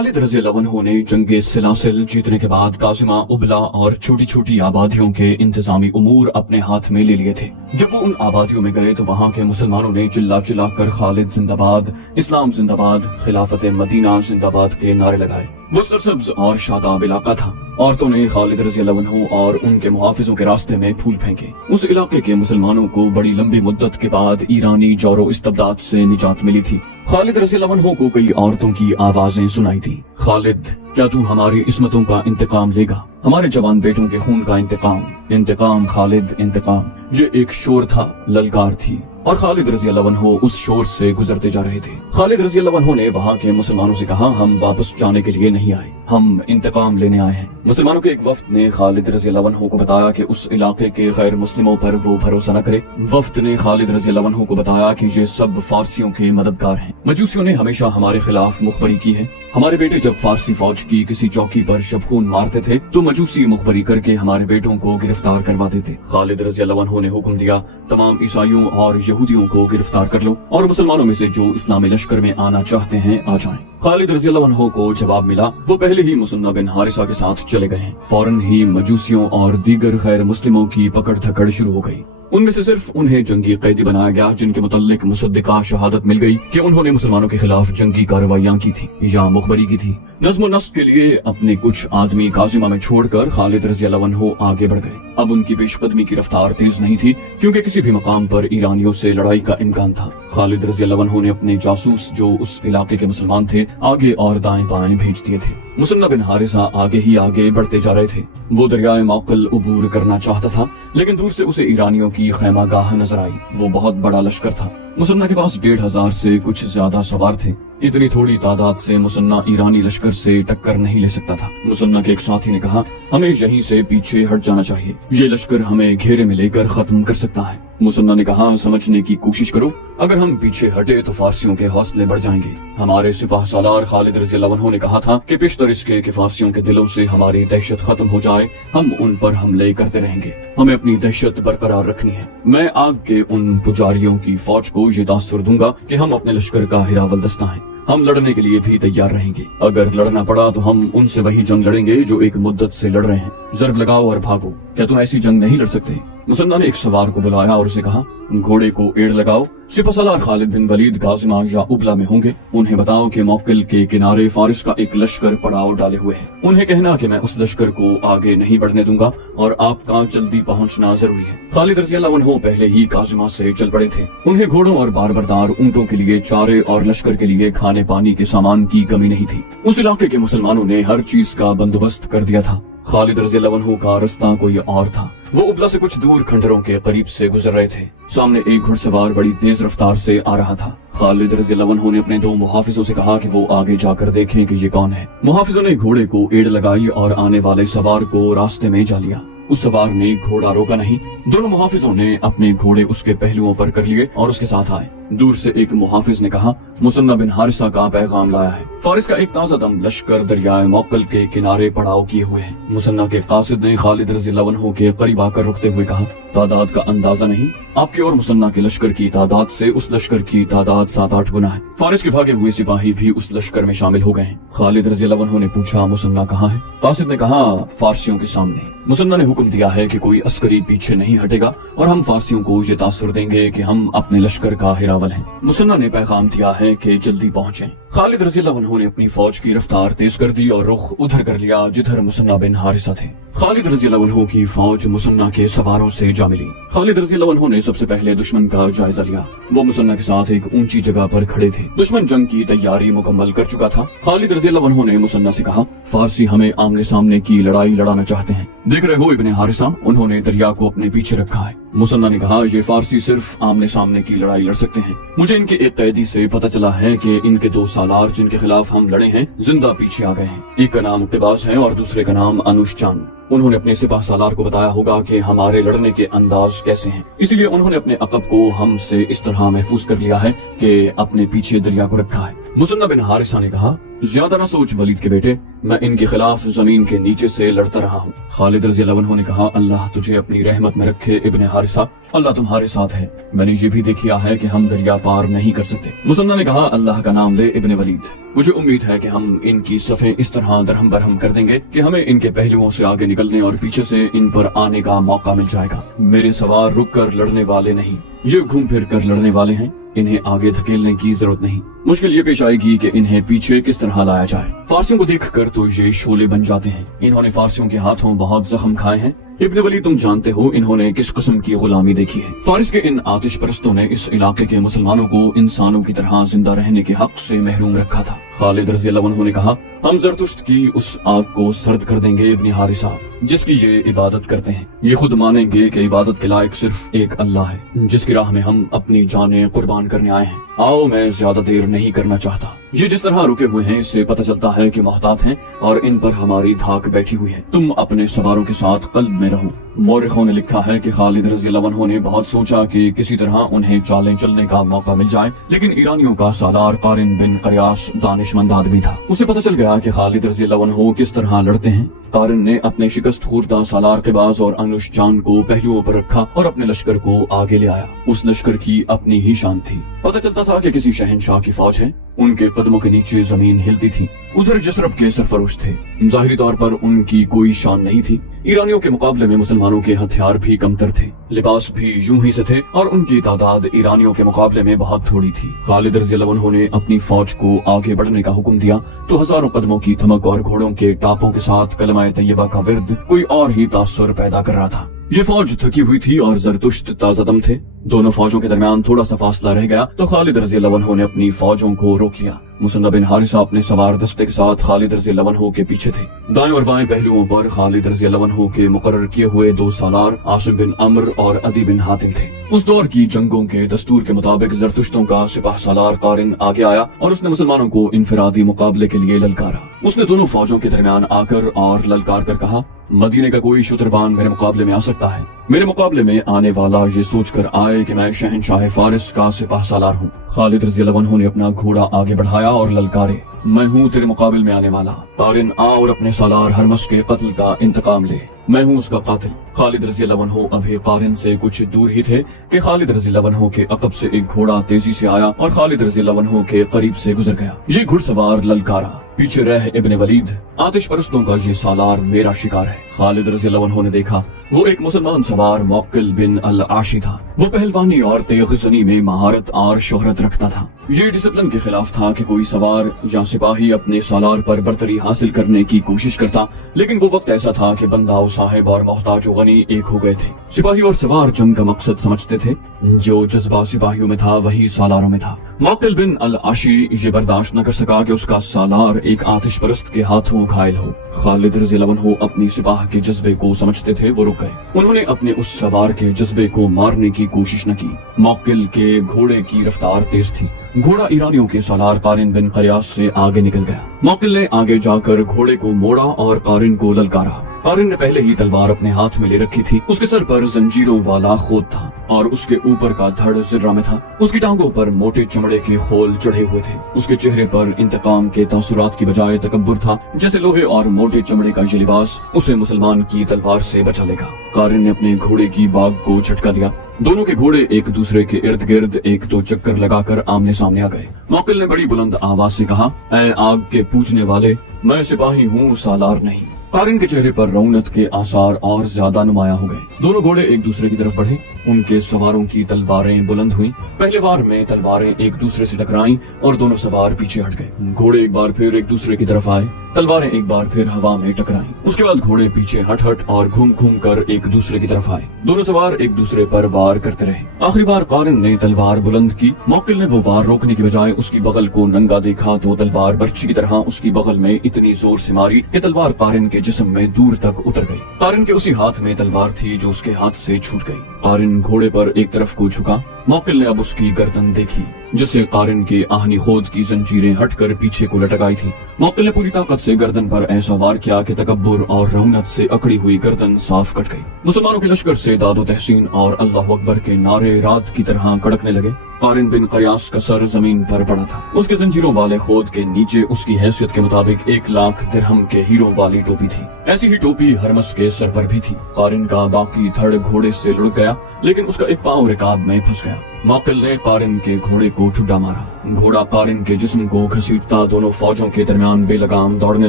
खालिद रज़ी अल्लाह अन्हु ने जंगे सिलासिल जीतने के बाद काज़िमा, उबला और छोटी छोटी आबादियों के इंतजामी उमूर अपने हाथ में ले लिए थे। जब वो उन आबादियों में गए तो वहाँ के मुसलमानों ने चिल्ला चिल्ला कर खालिद जिंदाबाद, इस्लाम जिंदाबाद, खिलाफत मदीना जिंदाबाद के नारे लगाए। वो सरसब्ज और शादाब इलाका था। औरतों ने खालिद रज़ी अल्लाह अन्हु और उनके मुहाफिजों के रास्ते में फूल फेंके। उस इलाके के मुसलमानों को बड़ी लंबी मुद्दत के बाद ईरानी जौरो इस्तबदाद से निजात मिली थी। खालिद रज़ी अल्लाह अन्हु को कई औरतों की आवाजें सुनाई थी। खालिद, क्या तू हमारी इस्मतों का इंतकाम लेगा? हमारे जवान बेटों के खून का इंतकाम, इंतकाम खालिद इंतकाम। ये एक शोर था, ललकार थी, और खालिद रज़ी अल्लाह अन्हु उस शोर से गुजरते जा रहे थे। खालिद रज़ी अल्लाह अन्हु ने वहाँ के मुसलमानों से कहा, हम वापस जाने के लिए नहीं आए, हम इंतकाम लेने आए हैं। मुसलमानों के एक वफ्द ने खालिद रज़ी अल्लाह अन्हु को बताया कि उस इलाके के गैर मुस्लिमों पर वो भरोसा न करे। वफ्द ने खालिद रज़ी अल्लाह अन्हु को बताया कि ये सब फारसियों के मददगार हैं। मजूसियों ने हमेशा हमारे खिलाफ मुखबरी की है। हमारे बेटे जब फारसी फौज की किसी चौकी पर शबखून मारते थे तो मजूसी मुखबरी करके हमारे बेटों को गिरफ्तार करवाते थे। खालिद रज़ी अल्लाह अन्हु ने हुक्म दिया, तमाम ईसाइयों और यहूदियों को गिरफ्तार कर लो और मुसलमानों में से जो इस्लामी लश्कर में आना चाहते हैं आ जाएं। खालिद रज़ी अल्लाह अन्हु को जवाब मिला। वो पहले ही मुसन्ना बिन हारिसा के साथ चले गए हैं। फौरन ही मजूसियों और दीगर गैर मुस्लिमों की पकड़ धकड़ शुरू हो गई। उनमें से सिर्फ उन्हें जंगी कैदी बनाया गया जिनके मुतल्लिक मुसद्दिका शहादत मिल गई कि उन्होंने मुसलमानों के खिलाफ जंगी कार्रवाइयां की थी या मुखबरी की थी। नज़्म नस्क के लिए अपने कुछ आदमी काज़िमा में छोड़कर खालिद रज़ी अल्लाह अन्हु आगे बढ़ गए। अब उनकी पेशकदमी की रफ्तार तेज नहीं थी क्योंकि किसी भी मकाम पर ईरानियों से लड़ाई का इम्कान था। खालिद रज़ी अल्लाह अन्हु ने अपने जासूस जो उस इलाके के मुसलमान थे आगे और दाएं बाएं भेज दिए थे। मुसन्ना बिन हारिसा आगे ही आगे बढ़ते जा रहे थे। वो दरियाए मौकल उबूर करना चाहता था लेकिन दूर से उसे ईरानियों की खैमागाह नजर आई। वो बहुत बड़ा लश्कर था। मुसन्ना के पास 1500 से कुछ ज्यादा सवार थे। इतनी थोड़ी तादाद से मुसन्ना ईरानी लश्कर से टक्कर नहीं ले सकता था। मुसन्ना के एक साथी ने कहा, हमें यहीं से पीछे हट जाना चाहिए, ये लश्कर हमें घेरे में लेकर खत्म कर सकता है। मुसन्ना ने कहा, समझने की कोशिश करो, अगर हम पीछे हटे तो फारसियों के हौसले बढ़ जाएंगे। हमारे सिपाह सालार खालिद रज़ी अल्लाह अन्हु ने कहा था कि पेशतर इसके कि फारसियों के दिलों से हमारी दहशत खत्म हो जाए, हम उन पर हमले करते रहेंगे। हमें अपनी दहशत बरकरार रखनी है। मैं आग के उन पुजारियों की फौज को ये तासुर दूंगा कि हम अपने लश्कर का हिरावल दस्ता है। हम लड़ने के लिए भी तैयार रहेंगे। अगर लड़ना पड़ा तो हम उनसे वही जंग लड़ेंगे जो एक मुद्दत से लड़ रहे हैं। जर्ब लगाओ और भागो। क्या तुम ऐसी जंग नहीं लड़ सकते? मुसन्ना ने एक सवार को बुलाया और उसे कहा, घोड़े को एड़ लगाओ। सिपहसालार खालिद बिन वलीद काज़िमा या उबला में होंगे। उन्हें बताओ कि मौकिल के किनारे फारिस का एक लश्कर पड़ाव डाले हुए है। उन्हें कहना कि मैं उस लश्कर को आगे नहीं बढ़ने दूंगा और आपका जल्दी पहुंचना जरूरी है। खालिद रज़ी अल्लाह अन्हु पहले ही काज़िमा से चल पड़े थे। उन्हें घोड़ों और बारबरदार ऊंटों के लिए चारे और लश्कर के लिए खाने पानी के सामान की कमी नहीं थी। उस इलाके के मुसलमानों ने हर चीज का बंदोबस्त कर दिया था। खालिद रज़ी अल्लाह अन्हु का रास्ता कोई और था। वो उबला से कुछ दूर खंडरों के करीब से गुजर रहे थे। सामने एक घुड़सवार बड़ी तेज रफ्तार से आ रहा था। खालिद रज़ी अल्लाह अन्हु ने अपने 2 मुहाफिजों से कहा कि वो आगे जाकर देखें कि ये कौन है। मुहाफिजों ने घोड़े को एड़ लगाई और आने वाले सवार को रास्ते में जा लिया। उस सवार ने घोड़ा रोका नहीं। दोनों मुहाफिजों ने अपने घोड़े उसके पहलुओं पर कर लिए और उसके साथ आए। दूर से एक मुहाफिज ने कहा, मुसन्ना बिन हारिसा का पैगाम लाया है। फारिस का एक ताजा दम लश्कर दरियाए मौकल के किनारे पड़ाव किए हुए है। मुसन्ना के कासिद ने खालिद रज़ी अल्लाह अन्हु के करीब आकर रुकते हुए कहा, तादाद का अंदाजा नहीं, आपके और मुसन्ना के लश्कर की तादाद से उस लश्कर की तादाद 7-8 गुना है। फारिस के भागे हुए सिपाही भी उस लश्कर में शामिल हो गए हैं। खालिद रज़ी अल्लाह अन्हु ने पूछा, मुसन्ना कहाँ है? कासिद ने कहा, फारसियों के सामने। मुसन्ना ने हुक्म दिया है कि कोई अस्करी पीछे नहीं हटेगा और हम फारसियों को ये तासुर देंगे कि हम अपने लश्कर का हिरावल हैं। मुसन्ना ने पैगाम दिया है कि जल्दी पहुंचें। खालिद रज़ी अल्लाह अन्हु ने अपनी फौज की रफ्तार तेज कर दी और रुख उधर कर लिया जिधर मुसन्ना बिन हारिसा थे। खालिद रज़ी अल्लाह अन्हु की फौज मुसन्ना के सवारों से जा मिली। खालिद रज़ी अल्लाह अन्हु ने सबसे पहले दुश्मन का जायजा लिया। वो मुसन्ना के साथ एक ऊंची जगह पर खड़े थे। दुश्मन जंग की तैयारी मुकम्मल कर चुका था। खालिद रज़ी अल्लाह अन्हु ने मुसन्ना से कहा, फारसी हमें आमने सामने की लड़ाई लड़ाना चाहते हैं। देख रहे हो इब्ने हारिसा, उन्होंने दरिया को अपने पीछे रखा है। मुसन्ना ने कहा, ये फारसी सिर्फ आमने सामने की लड़ाई लड़ सकते हैं। मुझे इनके एक कैदी से पता चला है कि इनके 2 सालार जिनके खिलाफ हम लड़े हैं जिंदा पीछे आ गए हैं। एक का नाम इक़्तिबास है और दूसरे का नाम अनुशचान। उन्होंने अपने सिपाह सालार को बताया होगा कि हमारे लड़ने के अंदाज कैसे हैं, इसलिए उन्होंने अपने अक़ब को हमसे इस तरह महफूज कर लिया है कि अपने पीछे दरिया को रखा है। मुसन्ना बिन हारिसा ने कहा, ज्यादा न सोच वलीद के बेटे, मैं इनके खिलाफ जमीन के नीचे से लड़ता रहा हूँ। खालिद रज़ी अल्लाह अन्हु ने कहा, अल्लाह तुझे अपनी रहमत में रखे इब्ने हारिसा, अल्लाह तुम्हारे साथ है। मैंने ये भी देख लिया है कि हम दरिया पार नहीं कर सकते। मुसन्ना ने कहा, अल्लाह का नाम ले इब्ने वलीद, मुझे उम्मीद है कि हम इनकी सफ़ें इस तरह दरहम बरहम कर देंगे कि हमें इनके पहलुओं से आगे निकलने और पीछे से इन पर आने का मौका मिल जाएगा। मेरे सवार रुक कर लड़ने वाले नहीं, ये घूम फिर कर लड़ने वाले हैं, इन्हें आगे धकेलने की जरूरत नहीं। मुश्किल ये पेश आएगी कि इन्हें पीछे किस तरह लाया जाए। फारसियों को देखकर तो ये शोले बन जाते हैं। इन्होंने फारसियों के हाथों बहुत जख्म खाए हैं। इब्ने वलीद, तुम जानते हो इन्होंने किस किस्म की गुलामी देखी है। फारिस के इन आतिश परस्तों ने इस इलाके के मुसलमानों को इंसानों की तरह जिंदा रहने के हक से महरूम रखा था। खालिद रज़ी अल्लाह अन्हु ने कहा, हम जरतुश्त की उस आग को सर्द कर देंगे इब्ने हारिसा, जिसकी ये इबादत करते हैं। ये खुद मानेंगे कि इबादत के लायक सिर्फ एक अल्लाह है, जिसकी राह में हम अपनी जानें कुर्बान करने आए हैं। आओ, मैं ज्यादा देर नहीं करना चाहता। ये जिस तरह रुके हुए हैं, इससे पता चलता है कि मोहतात हैं और इन पर हमारी धाक बैठी हुई है। तुम अपने सवारों के साथ कल्ब में रहो। मौरिखों ने लिखा है कि खालिद रज़ी अल्लाह अन्हु ने बहुत सोचा कि किसी तरह उन्हें चालें चलने का मौका मिल जाए, लेकिन ईरानियों का सालार कारिन बिन कयास दानिशमंद आदमी था। उसे पता चल गया कि खालिद रज़ी अल्लाह अन्हु किस तरह लड़ते हैं। कारिन ने अपने शिकस्त खूर्दा सालार क़िबाज़ और अनुश जान को पहलुओं पर रखा और अपने लश्कर को आगे ले आया। उस लश्कर की अपनी ही शान थी। पता चलता था कि किसी शहनशाह की फौज है। उनके कदमों के नीचे जमीन हिलती थी। उधर जसरब के सरफरोश थे। जाहिरी तौर पर उनकी कोई शान नहीं थी। ईरानियों के मुकाबले में मुसलमानों के हथियार भी कमतर थे, लिबास भी यूं ही से थे और उनकी तादाद ईरानियों के मुकाबले में बहुत थोड़ी थी। खालिद रज़ी अल्लाह अन्हु ने अपनी फौज को आगे बढ़ने का हुक्म दिया तो हजारों कदमों की थमक और घोड़ों के टापों के साथ कलमाए तैयबा का विर्द कोई और ही तासुर पैदा कर रहा था। ये फौज थकी हुई थी और जरतुश्त ताज़ादम थे। दोनों फौजों के दरमियान थोड़ा सा फासला रह गया तो खालिद रज़ी अल्लाह अन्हु ने अपनी फौजों को रोक लिया। मुसन्ना बिन हारिसा अपने सवार दस्ते के साथ खालिद रज़ी अल्लाह अन्हु के पीछे थे। दाएं और बाएं पहलुओं पर खालिद रज़ी अल्लाह अन्हु के मुकर्रर किए हुए दो सालार आसिम बिन अम्र और अदी बिन हातिम थे। उस दौर की जंगों के दस्तूर के मुताबिक जरतुश्तों का सिपाह सालार कारिन आगे आया और उसने मुसलमानों को इनफरादी मुकाबले के लिए ललकारा। उसने दोनों फौजों के दरमियान आकर और ललकार कर कहा, मदीने का कोई शुतरबान मेरे मुकाबले में आ सकता है। मेरे मुकाबले में आने वाला ये सोच कर आए कि मैं शहनशाह फारिस का सिपाह सालार हूँ। खालिद रज़ी अल्लाह अन्हु ने अपना घोड़ा आगे बढ़ाया और ललकारे, मैं हूँ तेरे मुकाबले में आने वाला। कारिन, आ और अपने सालार हरमस के कत्ल का इंतकाम ले, मैं हूँ उसका कातिल। खालिद रज़ी अल्लाह अन्हु अभी कारिन से कुछ दूर ही थे कि खालिद रज़ी अल्लाह अन्हु के अकब से एक घोड़ा तेजी से आया और खालिद रज़ी अल्लाह अन्हु के करीब से गुजर गया। ये घुड़सवार ललकारा, पीछे रह इब्ने वलीद, आतिश परस्तों का ये सालार मेरा शिकार है। खालिद रज़ी अल्लाह अन्हु ने देखा वो एक मुसलमान सवार मौक्किल बिन अल आशी था। वो पहलवानी और तेगज़नी में महारत और शोहरत रखता था। ये डिसिप्लिन के खिलाफ था कि कोई सवार या सिपाही अपने सालार पर बरतरी हासिल करने की कोशिश करता, लेकिन वो वक्त ऐसा था कि बंदा और साहिब और मोहताज और गनी एक हो गए थे। सिपाही और सवार जंग का मकसद समझते थे। जो जज्बा सिपाहियों में था वही सालारों में था। मौक्किल बिन अल आशी ये बर्दाश्त न कर सका कि उसका सालार एक आतिश परस्त के हाथों घायल हो। खालिद रज़ी अल्लाह अन्हु अपनी सिपाह के जज्बे को समझते थे। वो रुक गए। उन्होंने अपने उस सवार के जज्बे को मारने की कोशिश न की। मौक्किल के घोड़े की रफ्तार तेज थी। घोड़ा ईरानियों के सालार कारिन बिन कयास से आगे निकल गया। मौक्किल ने आगे जाकर घोड़े को मोड़ा और कारिन को ललकारा। कारिन ने पहले ही तलवार अपने हाथ में ले रखी थी। उसके सर पर जंजीरों वाला खोद था और उसके ऊपर का धड़ जिर्रा में था। उसकी टांगों पर मोटे चमड़े के खोल चढ़े हुए थे। उसके चेहरे पर इंतकाम के तासुरात की बजाय तकब्बुर था, जैसे लोहे और मोटे चमड़े का ये लिबास उसे मुसलमान की तलवार से बचा लेगा। कारिन ने अपने घोड़े की बाग को झटका दिया। दोनों के घोड़े एक दूसरे के इर्द गिर्द एक दो चक्कर लगाकर आमने सामने आ गए। मौक्किल ने बड़ी बुलंद आवाज से कहा, ऐ आग के पूछने वाले, मैं सिपाही हूँ, सालार नहीं। कारिन के चेहरे पर रौनक के आसार और ज्यादा नुमाया हो गए। दोनों घोड़े एक दूसरे की तरफ बढ़े। उनके सवारों की तलवारें बुलंद हुई। पहले बार में तलवारें एक दूसरे से टकराईं और दोनों सवार पीछे हट गए। घोड़े एक बार फिर एक दूसरे की तरफ आए। तलवारें एक बार फिर हवा में टकराईं। उसके बाद घोड़े पीछे हट हट और घूम घूम कर एक दूसरे की तरफ आए। दोनों सवार एक दूसरे पर वार करते रहे। आखिरी बार कारिन ने तलवार बुलंद की। मौक्किल ने वो वार रोकने की बजाय उसकी बगल को नंगा देखा तो तलवार बर्छी की तरह उसकी बगल में इतनी जोर से मारी कि तलवार कारिन के जिस्म में दूर तक उतर गई। कारिन के उसी हाथ में तलवार थी जो उसके हाथ से छूट गई। कारिन घोड़े पर एक तरफ को झुका। मौक्किल ने अब उसकी गर्दन देखी, जिससे कारिन के आहनी खोद की जंजीरें हटकर पीछे को लटक आई थी। मौक्किल ने पूरी ताकत से गर्दन पर ऐसा वार किया कि तकब्बुर और रौनक से अकड़ी हुई गर्दन साफ कट गई। मुसलमानों के लश्कर से दादो तहसीन और अल्लाह अकबर के नारे रात की तरह कड़कने लगे। कारिन बिन कयास का सर जमीन पर पड़ा था। उसके जंजीरों वाले खोद के नीचे उसकी हैसियत के मुताबिक 1 लाख दिरहम के हीरों वाली टोपी थी। ऐसी ही टोपी हरमस के सर पर भी थी। कारिन का बाकी धड़ घोड़े से लुढ़क गया, लेकिन उसका एक पांव रिकाब में फंस गया। मौकिल ने कारिन के घोड़े को ठुड्डा मारा। घोड़ा कारिन के जिस्म को घसीटता दोनों फौजों के दरमियान बेलगाम दौड़ने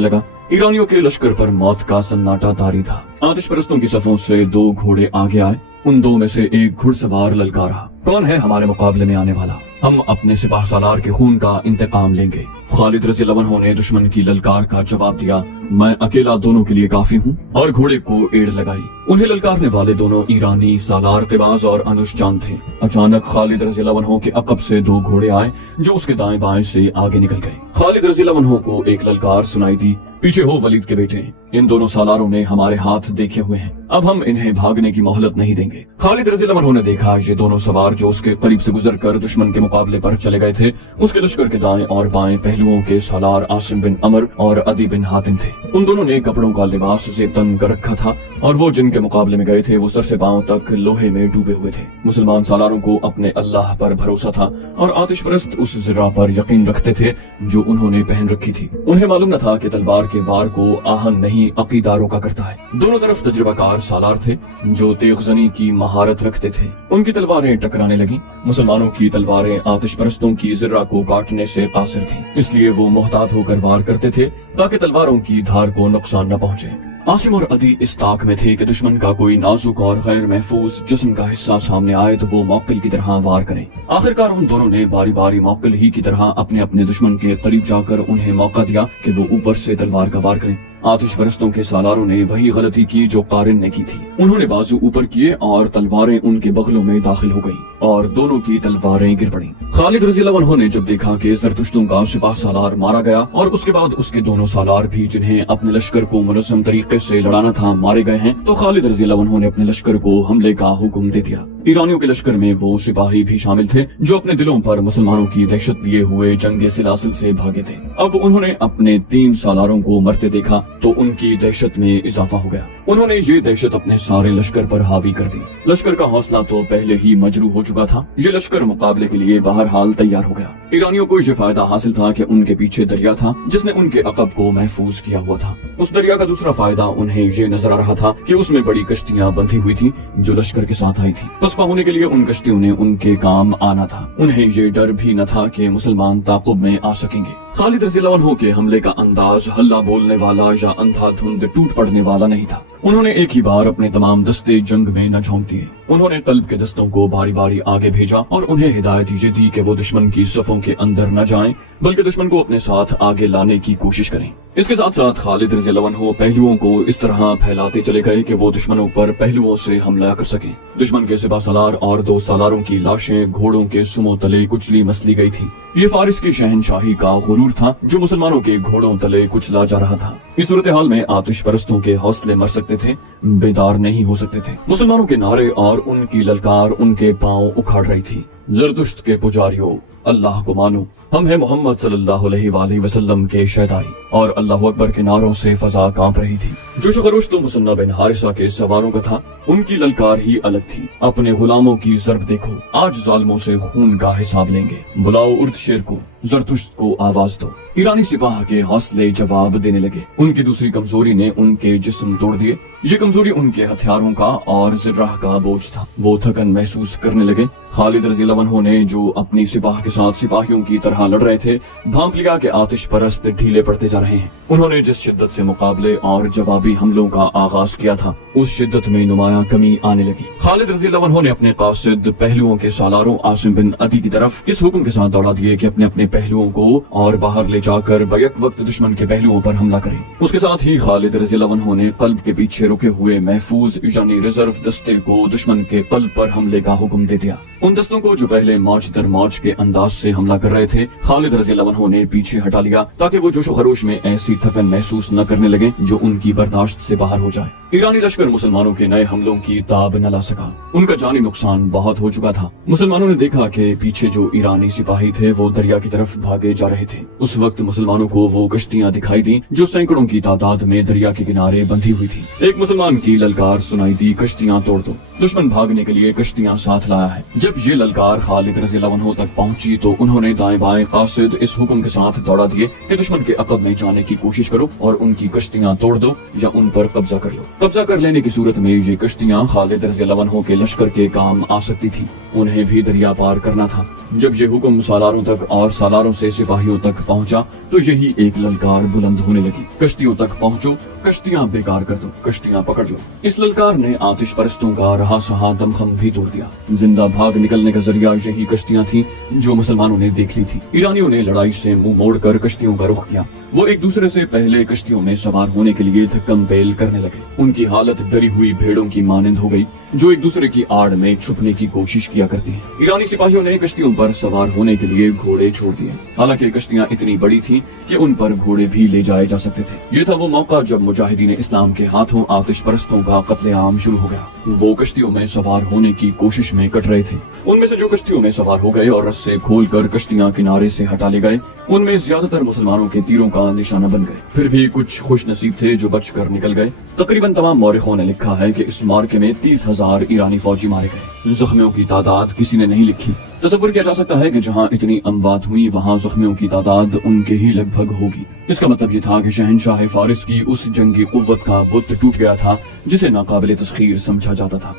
लगा। ईरानियों के लश्कर पर मौत का सन्नाटा तारी था। आतिश परस्तों की सफों से 2 घोड़े आगे आए। उन 2 में से एक घुड़सवार ललकारा, कौन है हमारे मुकाबले में आने वाला? हम अपने सिपाह सालार के खून का इंतकाम लेंगे। खालिद रज़ियल्लाहु अन्हु ने दुश्मन की ललकार का जवाब दिया, मैं अकेला दोनों के लिए काफी हूँ, और घोड़े को एड़ लगाई। उन्हें ललकारने वाले दोनों ईरानी सालार क़िबाज़ और अनुशजान थे। अचानक खालिद रज़ियल्लाहु अन्हु के अक़ब से 2 घोड़े आए जो उसके दाएं बाएं से आगे निकल गए। खालिद रज़ियल्लाहु अन्हु को एक ललकार सुनाई दी, पीछे हो वलीद के बेटे, इन दोनों सालारों ने हमारे हाथ देखे हुए हैं, अब हम इन्हें भागने की मोहलत नहीं देंगे। खालिद रज़ियल्लाहु अन्हु ने देखा ये दोनों सवार जो उसके करीब से गुजरकर दुश्मन के मुकाबले पर चले गए थे, उसके लश्कर के दाएं और बाएं पहलुओं के सालार आसिम बिन अमर और अदी बिन हातिम थे। उन दोनों ने कपड़ों का लिबास ज़ेबतन कर रखा था और वो जिनके मुकाबले में गए थे वो सर से पांव तक लोहे में डूबे हुए थे। मुसलमान सालारों को अपने अल्लाह पर भरोसा था और आतिश परस्त उस ज़िर्रा पर यकीन रखते थे जो उन्होंने पहन रखी थी। उन्हें मालूम न था कि तलवार के वार को आहन नहीं अकीदारों का करता है। दोनों तरफ तजुर्बाकार सालार थे जो तेगजनी की महारत रखते थे। उनकी तलवारें टकराने लगी। मुसलमानों की तलवारें आतिश परस्तों की ज़िर्रा को काटने से कासिर थी, इसलिए वो मोहतात होकर वार करते थे ताकि तलवारों की धार को नुकसान न पहुंचे। आसिम और अदी इस ताक में थे कि दुश्मन का कोई नाजुक और गैर महफूज जिस्म का हिस्सा सामने आए तो वो मौकिल की तरह वार करें। आखिरकार उन दोनों ने बारी बारी मौकिल ही की तरह अपने अपने दुश्मन के करीब जाकर उन्हें मौका दिया कि वो ऊपर से तलवार का वार करें। आतिश परस्तों के सालारों ने वही गलती की जो कारिन ने की थी। उन्होंने बाजू ऊपर किए और तलवारें उनके बगलों में दाखिल हो गईं और दोनों की तलवारें गिर पड़ी। खालिद रज़ियल्लाहु अन्हु ने जब देखा कि ज़रतुश्तों का सिपाह सालार मारा गया और उसके बाद उसके दोनों सालार भी जिन्हें अपने लश्कर को मुनज़्ज़म तरीके से लड़ाना था मारे गए हैं, तो खालिद रज़ियल्लाहु अन्हु ने अपने लश्कर को हमले का हुक्म दे दिया। ईरानियों के लश्कर में वो सिपाही भी शामिल थे जो अपने दिलों पर मुसलमानों की दहशत लिए हुए जंगे सिलासिल से भागे थे। अब उन्होंने अपने 3 सालारों को मरते देखा तो उनकी दहशत में इजाफा हो गया। उन्होंने ये दहशत अपने सारे लश्कर पर हावी कर दी। लश्कर का हौसला तो पहले ही मजरू हो चुका था। ये लश्कर मुकाबले के लिए बहरहाल तैयार हो गया। ईरानियों को ये फायदा हासिल था कि उनके पीछे दरिया था जिसने उनके अकब को महफूज किया हुआ था। उस दरिया का दूसरा फायदा उन्हें ये नजर आ रहा था कि उसमें बड़ी कश्तियां बंधी हुई थी जो लश्कर के साथ आई थी। पसपा होने के लिए उन कश्तियों ने उनके काम आना था। उन्हें ये डर भी न था कि मुसलमान ताकुब में आ सकेंगे। खालिद रज़ियल्लाहु अन्हु के हमले का अंदाज हल्ला बोलने वाला या अंधाधुंध टूट पड़ने वाला नहीं था। उन्होंने एक ही बार अपने तमाम दस्ते जंग में न झोंक दिए। उन्होंने कल्ब के दस्तों को बारी बारी आगे भेजा और उन्हें हिदायत ये दी कि वो दुश्मन की सफों के अंदर न जाएं, बल्कि दुश्मन को अपने साथ आगे लाने की कोशिश करें। इसके साथ साथ खालिद रज़ियल्लाहु अन्हु पहलुओं को इस तरह फैलाते चले गए कि वो दुश्मनों पर पहलुओं से हमला कर सकें। दुश्मन के सिपा सालार और 2 सालारों की लाशें घोड़ों के सुमो तले कुचली मसली गई थी। ये फारिस की शहनशाही का गुरूर था जो मुसलमानों के घोड़ों तले कुचला जा रहा था। इस सूरत हाल में आतिश परस्तों के हौसले मर सकते थे, बेदार नहीं हो सकते थे। मुसलमानों के नारे और उनकी ललकार उनके पांव उखाड़ रही थी। ज़रतुश्त के पुजारियों, अल्लाह को मानो, हम हैं मोहम्मद सल्लल्लाहु अलैहि वसल्लम के शहदाई। और अल्लाह अकबर के नारों से फजा कांप रही थी। जोश खरोश तो मुसन्ना बिन हारिसा के सवारों का था। उनकी ललकार ही अलग थी। अपने गुलामों की ज़रब देखो, आज जालिमों से खून का हिसाब लेंगे। बुलाओ उर्द शेर को, ज़रतुश्त को आवाज दो। ईरानी सिपाह के हौसले जवाब देने लगे। उनकी दूसरी कमजोरी ने उनके जिस्म तोड़ दिए। ये कमजोरी उनके हथियारों का और ज़िर्राह का बोझ था। वो थकन महसूस करने लगे। खालिद रज़ियल्लाहु अन्हु ने जो अपनी सिपाह के साथ सिपाहियों की तरह लड़ रहे थे, भांप लिया कि आतिश परस्त ढीले पड़ते जा रहे हैं। उन्होंने जिस शिद्दत से मुकाबले और जवाबी हमलों का आगाज किया था, उस शिद्दत में नुमाया कमी आने लगी। खालिद रज़ियल्लाहु अन्हु ने अपने कासिद पहलुओं के सालारों आसिम बिन अदी की तरफ इस हुक्म के साथ दौड़ा दिए कि अपने अपने पहलुओं को और बाहर ले जाकर बैक वक्त दुश्मन के पहलुओं पर हमला करें। उसके साथ ही खालिद रज़ियल्लाहु अन्हु ने कल्ब के पीछे रुके हुए महफूज यानी रिजर्व दस्ते को दुश्मन के कल्ब पर हमले का हुक्म दे दिया। उन दस्तों को जो पहले मार्च दर मार्च के अंदाज से हमला कर रहे थे, खालिद रज़ियल्लाहु अन्हु ने पीछे हटा लिया ताकि वो जोशो खरोश में ऐसी थकन महसूस न करने लगे जो उनकी बर्दाश्त से बाहर हो जाए। ईरानी लश्कर मुसलमानों के नए हमलों की ताब न ला सका। उनका जानी नुकसान बहुत हो चुका था। मुसलमानों ने देखा कि पीछे जो ईरानी सिपाही थे वो दरिया की तरफ भागे जा रहे थे। उस वक्त मुसलमानों को वो कश्तियां दिखाई दी जो सैकड़ों की तादाद में दरिया के किनारे बंधी हुई थी। एक मुसलमान की ललकार सुनाई दी, कश्तियां तोड़ दो। दुश्मन भागने के लिए कश्तियां साथ लाया है। जब ये ललकार खालिद रज़ियल्लाहु अन्हु तक पहुंची तो उन्होंने दाएं बाएं कासिद इस हुक्म के साथ दौड़ा दिए कि दुश्मन के अक़ब में जाने की कोशिश करो और उनकी कश्तियां तोड़ दो या उन पर कब्जा कर लो। कब्जा कर लेने की सूरत में ये कश्तियां खालिद रज़ियल्लाहु अन्हु के लश्कर के काम आ सकती थी। उन्हें भी दरिया पार करना था। जब ये हुक्म सालारों तक और सालारों से सिपाहियों तक पहुंचा तो यही एक ललकार बुलंद होने लगी, कश्तियों तक पहुंचो, कश्तियां बेकार कर दो, कश्तियां पकड़ लो। इस ललकार ने आतिश परस्तों का रहा सहा दमखम भी तोड़ दिया। जिंदा भाग निकलने का जरिया यही कश्तियां थी जो मुसलमानों ने देख ली थी। ईरानियों ने लड़ाई से मुंह मोड़कर कश्तियों का रुख किया। वो एक दूसरे से पहले कश्तियों में सवार होने के लिए धक्कम पेल करने लगे। उनकी हालत डरी हुई भेड़ों की मानिंद हो गई जो एक दूसरे की आड़ में छुपने की कोशिश किया करती हैं। ईरानी सिपाहियों ने कश्तियों पर सवार होने के लिए घोड़े छोड़ दिए। हालांकि कश्तियां इतनी बड़ी थीं कि उन पर घोड़े भी ले जाए जा सकते थे। ये था वो मौका जब मुजाहिदीन इस्लाम के हाथों आतिश परस्तों का कत्लेआम शुरू हो गया। वो कश्तियों में सवार होने की कोशिश में कट रहे थे। उनमें से जो कश्तियों में सवार हो गए और रस्से खोलकर कश्तियां किनारे से हटा ले गए, उनमें ज्यादातर मुसलमानों के तीरों का निशाना बन गए। फिर भी कुछ खुश नसीब थे जो बचकर निकल गए। तकरीबन तमाम मौरिखों ने लिखा है कि इस मार्के में 30,000 ईरानी फौजी मारे गए। जख्मियों की तादाद किसी ने नहीं लिखी। तसव्वुर किया जा सकता है कि जहां इतनी अमवात हुई वहां जख्मियों की तादाद उनके ही लगभग होगी। इसका मतलब ये था कि शहनशाह फारिस की उस जंगी कुव्वत का बुत टूट गया था जिसे नाकाबिले तस्खीर समझा जाता था।